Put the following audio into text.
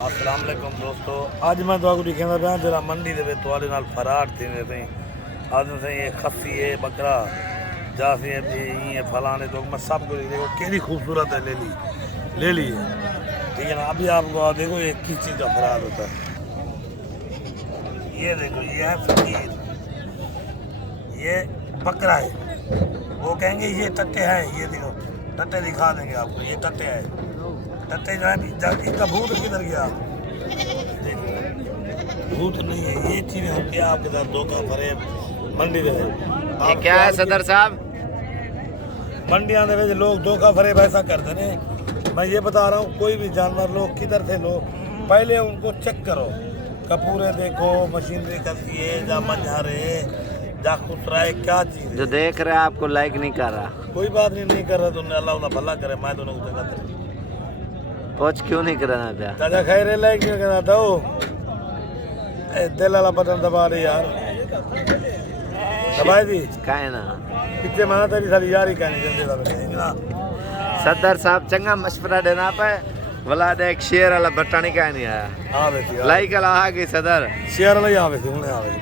अस्सलाम वालेकुम दोस्तों, अज मैं तुहानू दिखांदा पिया जरा मंडी दे विच तुहाडे नाल फराड थींदे पए। अज से ये खस्सी है बकरा जा से ये फलाने तो मैं सब कुछ देखो केड़ी खूबसूरत है ले ली है, ठीक है ना। अभी आपको देखो ये किस चीज़ का फराड होता है। ये देखो ये है फकीर, ये बकरा है। वो कहेंगे ये टट्टे हैं, ये देखो टट्टे दिखा देंगे आपको, ये टट्टे है। टट्टे जो है इनका भूत किधर गया? भूत नहीं है, ये चीज़ें होती है आपके साथ धोखा फरेब मंडी में। ये क्या है सदर साहब? मंडियां में लोग धोखा फरेब ऐसा करते हैं। मैं ये बता रहा हूँ, कोई भी जानवर लो, किधर से लो, पहले उनको चेक करो। कपूरे देखो, मशीनरी कसी है, जा मंझारे जा खुसरा है, क्या चीज़ जो देख रहे हैं आपको लाइक नहीं कर रहा, कोई बात नहीं कर रहा तो अल्लाह उन्हें भला करे। मैं दोनों को जगह पहुंच क्यों नहीं कराना पाया? दादा खैर लाइक नहीं करना दो, दिल वाला बटन दबा रही यार, दबाई दी काहे ना पीछे मैं तेरी सारी यारी कहनी जल्दी ना। सदर साहब चंगा मशवरा देना पे वाला देख शेयर वाला बटन ही काहे नहीं आया? हाँ बेटी लाइक वाला आ गई सदर शेयर वाला ही आवे थे, उन्हें आवे थे।